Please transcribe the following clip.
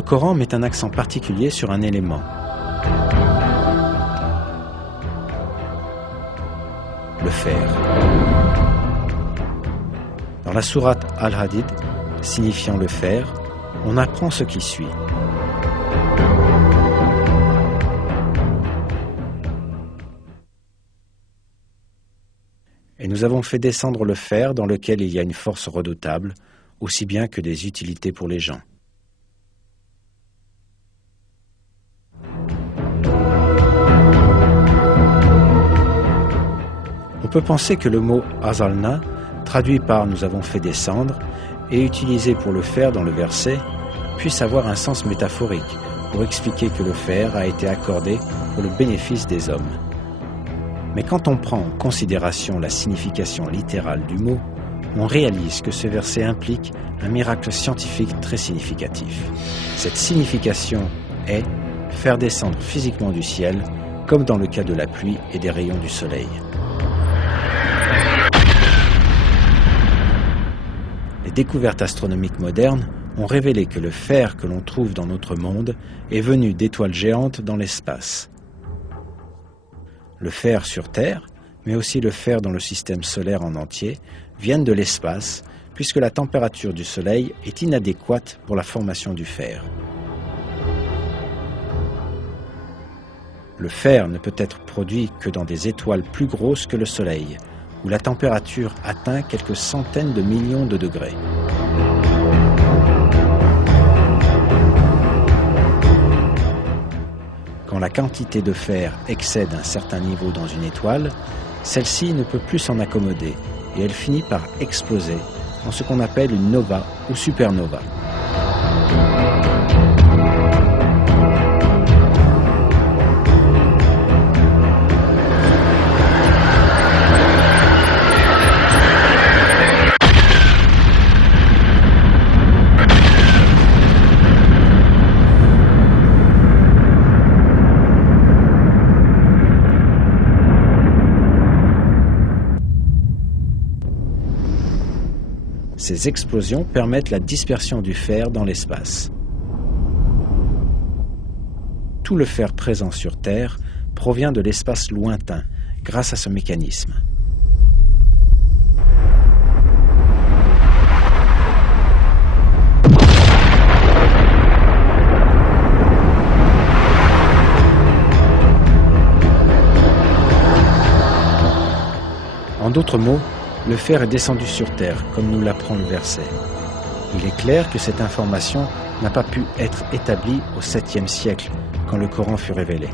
Le Coran met un accent particulier sur un élément. Le fer. Dans la sourate Al-Hadid, signifiant le fer, on apprend ce qui suit. Et nous avons fait descendre le fer dans lequel il y a une force redoutable, aussi bien que des utilités pour les gens. On peut penser que le mot « azalna », traduit par « nous avons fait descendre » et utilisé pour le fer dans le verset, puisse avoir un sens métaphorique pour expliquer que le fer a été accordé pour le bénéfice des hommes. Mais quand on prend en considération la signification littérale du mot, on réalise que ce verset implique un miracle scientifique très significatif. Cette signification est faire descendre physiquement du ciel, comme dans le cas de la pluie et des rayons du soleil. Les découvertes astronomiques modernes ont révélé que le fer que l'on trouve dans notre monde est venu d'étoiles géantes dans l'espace. Le fer sur Terre, mais aussi le fer dans le système solaire en entier, viennent de l'espace, puisque la température du Soleil est inadéquate pour la formation du fer. Le fer ne peut être produit que dans des étoiles plus grosses que le Soleil, où la température atteint quelques centaines de millions de degrés. Quand la quantité de fer excède un certain niveau dans une étoile, celle-ci ne peut plus s'en accommoder et elle finit par exploser en ce qu'on appelle une nova ou supernova. Ces explosions permettent la dispersion du fer dans l'espace. Tout le fer présent sur Terre provient de l'espace lointain grâce à ce mécanisme. En d'autres mots, le fer est descendu sur Terre, comme nous l'apprend le verset. Il est clair que cette information n'a pas pu être établie au 7e siècle, quand le Coran fut révélé.